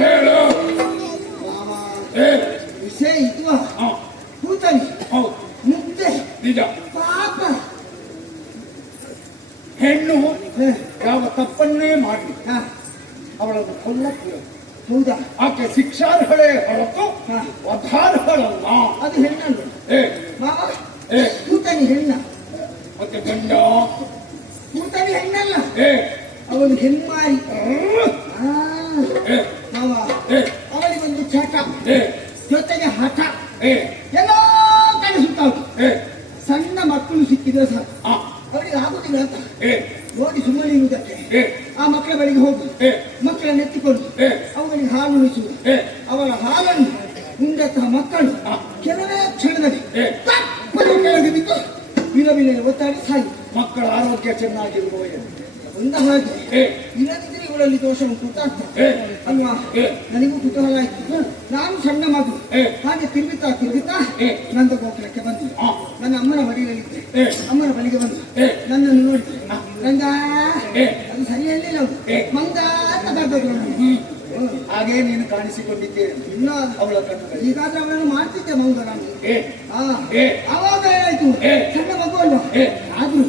ಹೇಳು. ಏ, ವಿಷಯ ಇದ್ವಾ ಹ, ಕೂತನಿ ಹೌದು, ಮುಗ್ದೆ ನಿಜ. ಪಾಪ ಹೆಣ್ಣು ಹ, ಯಾವ ತಪ್ಪನ್ನೇ ಮಾಡಿ ಹ, ಅವಳನ್ನು ಕೊಲ್ಲಕ್ಕೆ ಹೌದಾ ಆಕೆ ಶಿಕ್ಷಾರ್ಹಳೆ ಹೊರತು ಹ. ವಧಾರ್ಹಳಲ್ಲ. ಅದು ಹೆಣ್ಣಲ್ಲ ಏ ಮಾವ ಏ ಕೂತನಿ ಹೆಣ್ಣ ಮತ್ತೆ ಗಂಡ ಕೂತನಿ ಹೆಣ್ಣಲ್ಲ ಏ ಅವನು ಹೆಣ್ಮಾರಿ ಆ, ಏ ಮಾವ ಏ ಅವಳಿಗೊಂದು ಚಟ ಏ ಜೊತೆಗೆ ಹಠ ಏ ಎಲ್ಲ ಕಡೆ ಸುತ್ತಾವುದು ಏ ಸಣ್ಣ ಮಕ್ಕಳು ಸಿಕ್ಕಿದ್ರೆ ಸಾಕು ಆ ಅವಳಿಗೆ ಆಗುದಿಲ್ಲ ಅಂತ ಏ ನೋಡಿ ಸುಮ್ಮನೆ ಇರುವುದಕ್ಕೆ ಏ ಆ ಮಕ್ಕಳ ಬಳಿಗೆ ಹೋಗಿ ಏ ಮಕ್ಕಳನ್ನು ಎತ್ತಿಕೊಂಡು ಏ ಅವುಗಳಿಗೆ ಹಾಲು ಉಣಿಸುವುದು ಏ ಅವರ ಹಾಲನ್ನು ಉಂಡಂತಹ ಮಕ್ಕಳು ಆ. ಕೆಲವೇ ಕ್ಷಣದಲ್ಲಿ ಏ. ತಪ್ಪನೆ ಕೆಳಗೆ ಬಿದ್ದು ವಿಲವಿಲೆ ಒತ್ತಾಡಿ ಸಾಯಿ ಮಕ್ಕಳ ಆರೋಗ್ಯ ಚೆನ್ನಾಗಿರುವ ಒಂದು ಹಾಗೆ ಏ ಇಲ್ಲದಿದ್ರೆ ಇವಳಲ್ಲಿ ದೋಷ ಉಂಟು ಅಂತ ಅರ್ಥ ಏ ಅಲ್ವಾ ಏ ನನಗೂ ಕುತೂಹಲ ಆಯ್ತು ನಾನು ಸಣ್ಣ ಮಗು ಏ. ಹಾಗೆ ತಿರುಗುತ್ತಾ ಏ. ನಂದ ಗೋಪುರಕ್ಕೆ ಬಂದೆ ಆ. ನನ್ನ ಅಮ್ಮನ ಬಳಿಯಲ್ಲಿದ್ದೆ ಏ. ಅಮ್ಮನ ಬಳಿಗೆ ಬಂದು ಏ. ನನ್ನನ್ನು ನೋಡಿದೆ ರಂಗ ಏ. ಅದು ಸರಿ ಹೇಳಿಲ್ಲ ಅವನು ಏ. ಮಂಗ ಅಂತ ಕರೆದದ್ದು ಅವನು. ಹಾಗೆ ನೀನು ಕಾಣಿಸಿಕೊಂಡಿದ್ದೇನೆ ಇಲ್ಲ ಅವಳ ಕಣ್ಣುಗಳು. ಈಗಾದ್ರೆ ಅವನನ್ನು ಮಾಡ್ತಿದ್ದೆ ಮಂಗ ನಾನು ಏ ಆ. ಏ. ಆವಾಗ ಏನಾಯ್ತು ಏ. ಸಣ್ಣ ಮಗು ಅಲ್ವಾ ಏ. ಆದ್ರೂ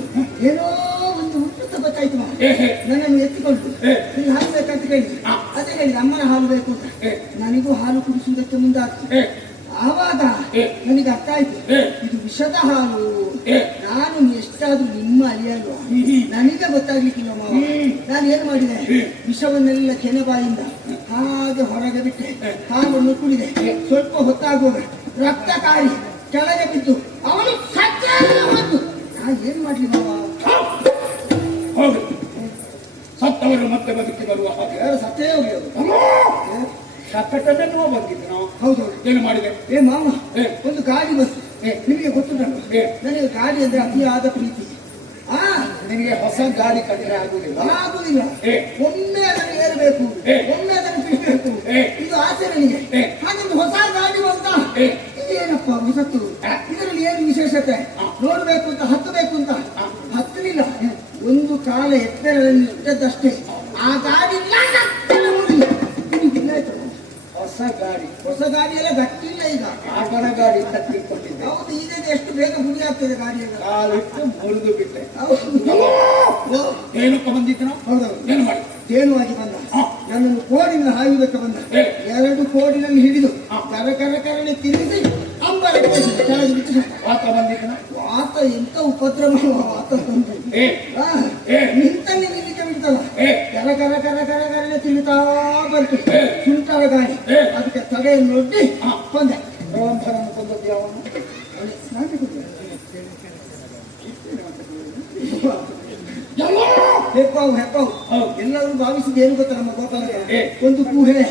ಏನೋ ಒಂದು ಹುಟ್ಟುತ್ತ ಗೊತ್ತಾಯ್ತು ಮಗ. ಏ ಹೇ ನನ್ನನ್ನು ಎತ್ತಿಕೊಂಡು ಏ. ನಿಂಗೆ ಹಾಲು ಬೇಕಂತ ಕೇಳಿದೆ ಆ. ಅದೇ ಹೇಳಿದೆ ಅಮ್ಮನ ಹಾಲು ಬೇಕು ಅಂತ ಏ. ನನಗೂ ಹಾಲು ಕುಡಿಸುವುದಕ್ಕೆ ಮುಂದಾಗ್ತು ಏ ಆವಾಗ ಏ. ನನಗೆ ಅರ್ಥ ಆಯ್ತು ಏ. ಇದು ವಿಷದ ಹಾಲು ಏ. ನಾನು ಎಷ್ಟಾದ್ರೂ ನಿಮ್ಮ ಅಲಿಯಲ್ವಾ ನನಗೆ ಗೊತ್ತಾಗ್ಲಿಕ್ಕಿಲ್ಲ ಮಾವ ನಾನು ಏನ್ ಮಾಡಿದೆ ವಿಷವನ್ನೆಲ್ಲ ಕೆನೆಬಾಯಿಂದ ಹಾಗೆ ಹೊರಗೆ ಬಿಟ್ಟೆ ಹಾಲನ್ನು ಕುಡಿದೆ ಸ್ವಲ್ಪ ಹೊತ್ತಾಗುವಾಗ ರಕ್ತ ಕಾರಿ ಕೆಳಗೆ ಬಿದ್ದು ಅವನು ಸತ್ತೇ ಹೋದ್ದು. ನಾ ಏನ್ ಮಾಡ್ಲಿ ಮಾವ ಹೋಗು. ಸತ್ತವರು ಮತ್ತೆ ಬದುಕಿ ಬರುವ ಹಾಗೆ ಯಾರು ಸತ್ತೇ ಹೋಗ್ಯೋದು ಶಕಟನೋ ಬಂದಿದ್ದು ನಾವು. ಹೌದು ಏನು ಮಾಡಿದೆ? ಏ ಮಾವ ಏ. ಒಂದು ಗಾಡಿ ಬಂತು ನಿಮಗೆ ಗೊತ್ತುಂಟಲ್ಲ ಏ. ನನಗೆ ಗಾಡಿ ಅಂದ್ರೆ ಅತಿಯಾದ ಪ್ರೀತಿ ಆ ನಿನಗೆ ಹೊಸ ಗಾಡಿ ಕಂಡ್ರೆ ಆಗುದಿಲ್ಲ. ಆಗುದಿಲ್ಲ ಏ. ಒಮ್ಮೆ ಅದನ್ನು ಏರಬೇಕು ಏ. ಒಮ್ಮೆ ಅದನ್ನು ಬಿಡಬೇಕು ಏ. ಇದು ಆಸೆ ನನಗೆ ಏ. ಹಾಗೊಂದು ಹೊಸ ಗಾಡಿ ಬಂತ ಏ. ಇದೇನಪ್ಪ ಹೊಸತ್ತು ಆ. ಇದರಲ್ಲಿ ಏನು ವಿಶೇಷತೆ ಆ. ನೋಡ್ಬೇಕು ಅಂತ ಹತ್ತಬೇಕು ಅಂತ ಆ. ಹತ್ತಲಿಲ್ಲ ಒಂದು ಕಾಲ ಎತ್ತರದಲ್ಲಿ ಇಟ್ಟದ್ದಷ್ಟೇ ಆ ಗಾಡಿ ಹೊಸ ಗಾಡಿ ಹೊಸ ಗಾಡಿ ಎಲ್ಲ ಗಟ್ಟಿಲ್ಲ ಈಗ ಆಗನ ಗಾಡಿ ತಟ್ಟಿಕೊಂಡಿದ್ದೆ. ಹೌದು ಈಗ ಎಷ್ಟು ಬೇಗ ಹುಡಿ ಆಗ್ತದೆ ಗಾಡಿ ಎಲ್ಲ ಕಾಲಿಟ್ಟು ಮುರಿದು ಬಿಟ್ಟೆ. ಹೌದು ಏನಪ್ಪ ಬಂದಿತ್ತು ನಾವು? ಹೌದೌದು ಏನು ಮಾಡಿ? ತೇನುವಾಗಿ ಬಂದ ಆ. ನನ್ನನ್ನು ಕೋಡಿನ ಹಾಯುವುದಕ್ಕೆ ಬಂದ ಏ. 2 ಕೋಡಿನಲ್ಲಿ ಹಿಡಿದು ಆ. ಕರಕರನೆ ತಿರುಗಿಸಿ ಅಂಬರಕ್ಕೆ ಕೆಳಗೆ ಬಿಟ್ಟು ಸತ್ತ. ವಾತ ಬಂದಿತ್ತು ನಾವು? ವಾತ ಎಂತ ಉಪದ್ರವ ವಾತ ತಂದು ಏ ಆ, ಏ. ನಿಂತಲ್ಲಿ ನಿಲ್ಲಿಕ್ಕೆ ಬಿಡ್ತಲ್ಲ ಏ. ಕರಕರನೆ ತಿರುಗುತ್ತಾ ಬಂತು ಏ. ಸುಂಟರ ಗಾಡಿ ಏ. ಅದಕ್ಕೆ ತಡೆಯನ್ನು ಒಡ್ಡಿ ಆ. ಬಂದೆ ಪ್ರವಂತರನ್ನು ಕೊಂದದ್ದು ಯಾವನು? ನಾಟಿ ಕೊಟ್ಟೆ. ಹೆಪ್ಪಾವು ಹೌದು. ಎಲ್ಲರೂ ಭಾವಿಸಿದ ಏನು ಗೊತ್ತಾ ನಮ್ಮ ಗೋಪಾಲ ಏ. ಒಂದು ಗುಹೆ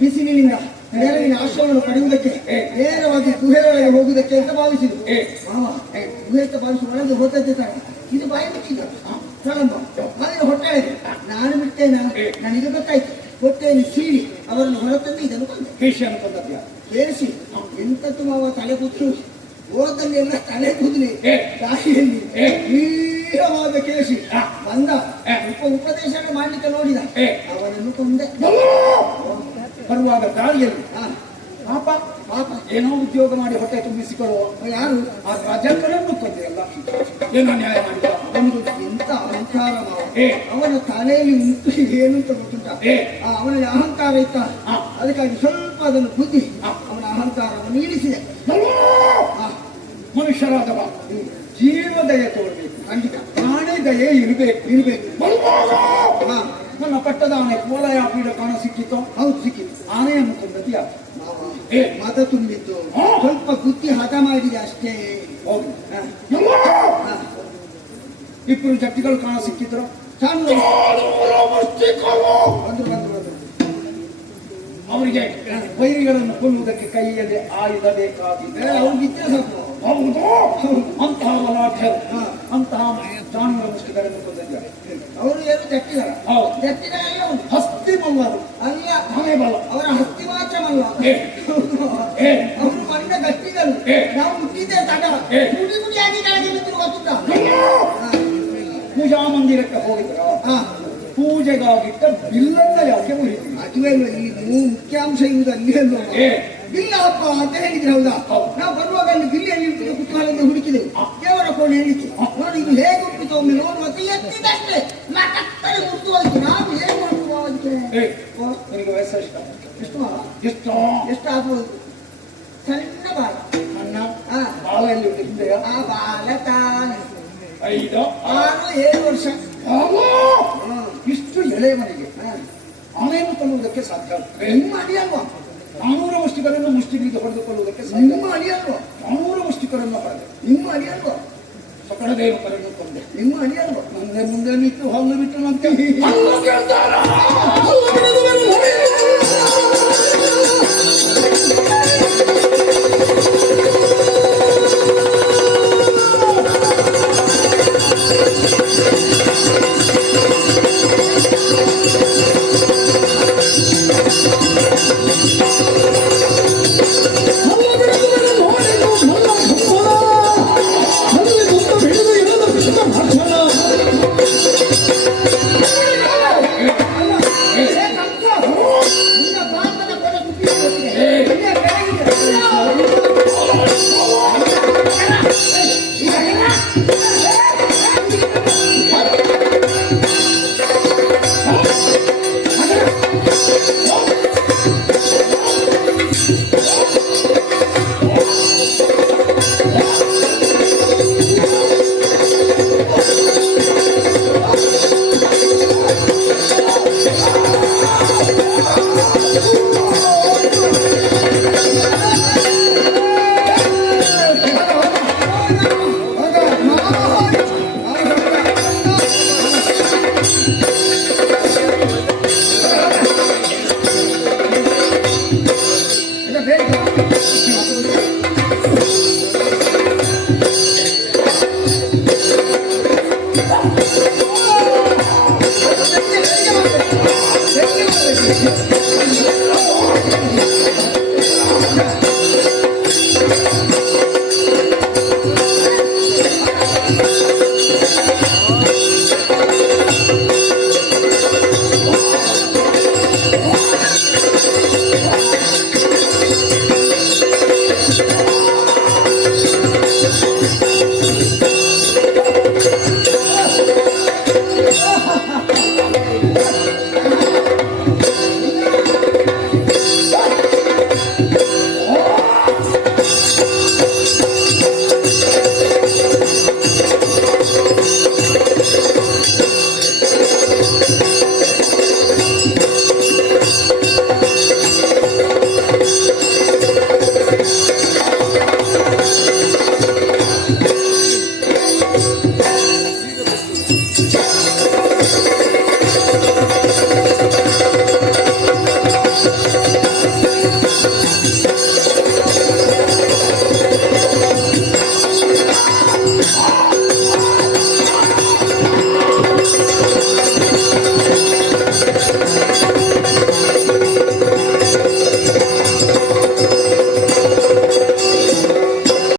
ಬಿಸಿಲಿನಿಂದ ನೆರಳಿನ ಆಶ್ರಯವನ್ನು ಪಡೆಯುವುದಕ್ಕೆ ಏ. ನೇರವಾಗಿ ಗುಹೆ ಒಳಗೆ ಹೋಗುವುದಕ್ಕೆ ಅಂತ ಭಾವಿಸಿದ್ರು ಏ. ಮಾವ ಗುಹೆ ಅಂತ ಭಾವಿಸಿ ಒಳಗೆ ಹೋದದ್ದೇ ತಾನೆ ಇದು ಬಾಯಿ ಮುಚ್ಚಿದ ಪ್ರಳಂಬ ಮನೆಯ ಹೊಟ್ಟೆ ಇದೆ. ನಾನು ಬಿಟ್ಟೇನ ಏ. ನನಗೆ ಗೊತ್ತಾಯ್ತು ಹೊಟ್ಟೆಯನ್ನು ಸೀಳಿ ಅವರನ್ನು ಹೊರತಂದು ಇದನ್ನು ಬಂದೆ ಕೇಶಿಯನ್ನು ಕೊಂದದ್ದು ಯಾರು? ಕೇಳಿಸಿ ಎಂತದ್ದು ಮಾವ ತಲೆ ಕೂತು ಓದಲ್ಲಿ ಎಲ್ಲ ತಲೆ ಕೂದಲಿ ಏ. ದಾರಿಯಲ್ಲಿ ಏ. ವೀರವಾದ ಕೇಳಿಸಿ ಆ. ಬಂದ ಏ. ಉಪದೇಶ ಮಾಡ್ಲಿಕ್ಕೆ ನೋಡಿದ ಏ. ಅವನನ್ನು ಕೊಂದೆ ಬರುವಾಗ ದಾರಿಯಲ್ಲಿ ಆ, ಪಾಪ ಪಾಪ ಏನೋ ಉದ್ಯೋಗ ಮಾಡಿ ಹೊಟ್ಟೆ ತುಂಬಿಸಿಕೊಳ್ಳುವ ಯಾರು ಆ ರಾಜಕರನ್ನು ಕೊಂದೆಯಲ್ಲ. ಏನೋ ನ್ಯಾಯ ಮಾಡಿದ? ಅವನಿಗೆ ಎಂತ ಅಹಂಕಾರ ಮಾವ ಏ. ಅವನ ತಲೆಯಲ್ಲಿ ಉಂಟು ಏನು ಅಂತ ಗೊತ್ತುಂಟ ಏ. ಅವನಲ್ಲಿ ಅಹಂಕಾರ ಇತ್ತ ಆ. ಅದಕ್ಕಾಗಿ ಸ್ವಲ್ಪ ಅದನ್ನು ಬುದ್ಧಿ ಆ. ಅವನ ಅಹಂಕಾರವನ್ನು ಇಳಿಸಿದೆ ಆ, ಮನುಷ್ಯರಾದವ ಜೀವದಯೆ ತೋರಬೇಕು. ಖಂಡಿತ ಪ್ರಾಣಿ ದಯೆ ಇರಬೇಕು. ಹಾ ನನ್ನ ಪಟ್ಟದ ಆನೆ ಕೋಲಯ ಪೀಡ ಕಾಣ ಸಿಕ್ಕಿತ್ತು. ಹೌದು ಸಿಕ್ಕಿತು ಆನೆಯನ್ನು ಕೊಂದದ್ದು ಯಾರು? ಮಾವ ಏ. ಮತ ತುಂಬಿತ್ತು ಆ. ಸ್ವಲ್ಪ ಬುದ್ಧಿ ಹಠ ಮಾಡಿದೆ ಅಷ್ಟೇ ಹೋಗಿ ಹಾ. ಹಾ. ಇಬ್ಬರು ಜಟ್ಟಿಗಳು ಕಾಣ ಸಿಕ್ಕಿದ್ರು. ಸಣ್ಣ ಬಂದ್ರು ಅವರಿಗೆ ವೈರಿಗಳನ್ನು ಕೊಲ್ಲುವುದಕ್ಕೆ ಕೈಯಲ್ಲಿ ಆಯುಧ ಬೇಕಾಗಿದೆ. ಅವ್ರಿಗಿದ್ರೆ ಸಾಕು ಹೌದು. ಅಂತಹ ಬಲಾಢ್ಯ ಅಸಾಧ್ಯರು ಹಾ. ಅಂತಹ ಜಾನುವಾರು ಮುಷ್ಟಿಕರನ್ನು ಕೊಂದಂಗೆ ಅವರು ಏನು ಜಟ್ಟಿಗರ ಹೌದು. ಜಟ್ಟಿಗರಲ್ಲ ಅವರು ಹಸ್ತಿ ಮಲ್ಲರು ಅಲ್ಲ ನಾನೇ ಬಲ ಅವರ ಹತ್ತಿ ಮಾತ್ರವಲ್ಲ ಏ. ಏ. ಅವರು ಮಂಡ ಗಟ್ಟಿಗರು ಏ. ನಾವು ಹುಟ್ಟಿದ್ದೆ ತಡ ಏ. ಗುಡಿ ಗುಡಿಯಾಗಿ ಕೆಳಗೆ ಬಿದ್ದರು ಗೊತ್ತುಂಟ ಪೂಜಾ ಮಂದಿರಕ್ಕೆ ಹೋಗಿದ್ರ ಪೂಜೆಗಾಗಿಟ್ಟ ಬಿಲ್ಲನ್ನ ಯಾಕೆ ಮುರಿತೀವಿ ಅದುವೇ ಇಲ್ಲಿ ಮುಖ್ಯಾಂಶ ಇರುವುದು ಅಲ್ಲಿ ಅಲ್ವ ಏ. ಬಿಲ್ಲ ಹಬ್ಬ ಅಂತ ಹೇಳಿದ್ರೆ ಹೌದಾ ಹೌದು. ನಾವು ಬರುವಾಗ ಅಲ್ಲಿ ಬಿಲ್ಲಿಯಲ್ಲಿ ಇಟ್ಟು ಕುತೂಹಲದಿಂದ ಹುಡುಕಿದೆವು ದೇವರ ಕೋಣೆ ಹೇಳಿತ್ತು ನೋಡಿ ಇದು ಹೇಗೆ ಹುಟ್ಟಿತು ಒಮ್ಮೆ ನೋಡು ಮತ್ತೆ ಎತ್ತಿದಷ್ಟೇ ಕತ್ತಲೆ ಮುಟ್ಟು ಹೋಯ್ತು ನಾವು ಹೇಗೆ ಮಾಡ್ತೀವೋ ಅದಕ್ಕೆ ಏ. ಓ, ನಿನಗೆ ವಯಸ್ಸು ಎಷ್ಟು ಎಷ್ಟು ಮಾವ? ಎಷ್ಟು ಎಷ್ಟಾಗ್ಬೋದು ಸಣ್ಣ ಬಾಲ ಅಣ್ಣ ಹಾ ಬಾಳ ಎಲ್ಲಿ ಹಿಂದೆಯ ಆ ಬಾಲ ತಾನೆ 5 6-7 ವರ್ಷ ಬಾಬಾ! ಹ್ಮ್. ಇಷ್ಟು ಎಳೆ ಮನೆಗೆ ಹಾ. ಆನೆಯನ್ನು ಕೊಲ್ಲುವುದಕ್ಕೆ ಸಾಧ್ಯ ಆಗ್ತದೆ ನಿಮ್ಮ ಅಡಿಯಲ್ವಾ 400 ಮುಷ್ಟಿಕರನ್ನು ಮುಷ್ಟಿಗಳಿಗೆ ಹೊಡೆದುಕೊಳ್ಳುವುದಕ್ಕೆ ಸಾಧ್ಯ ನಿಮ್ಮ ಅಡಿಯಲ್ವಾ 400 ಮುಷ್ಟಿಕರನ್ನು ಹೊಡೆದೆ ನಿಮ್ಮ ಅಡಿಯಲ್ವಾ ಸಕಲದೇವಕರನ್ನು ಕೊಂದೆ ನಿಮ್ಮ ಅಡಿಯಲ್ವಾ ಮುಂದೆ ಮುಂದೆ ನಿಂತು ಹಲ್ಲು ಬಿಟ್ಟು ನಂತೆ ಹಲ್ಲು ಕೇಳ್ತಾರಾ? ಹಲ್ಲು ಬಿಡದು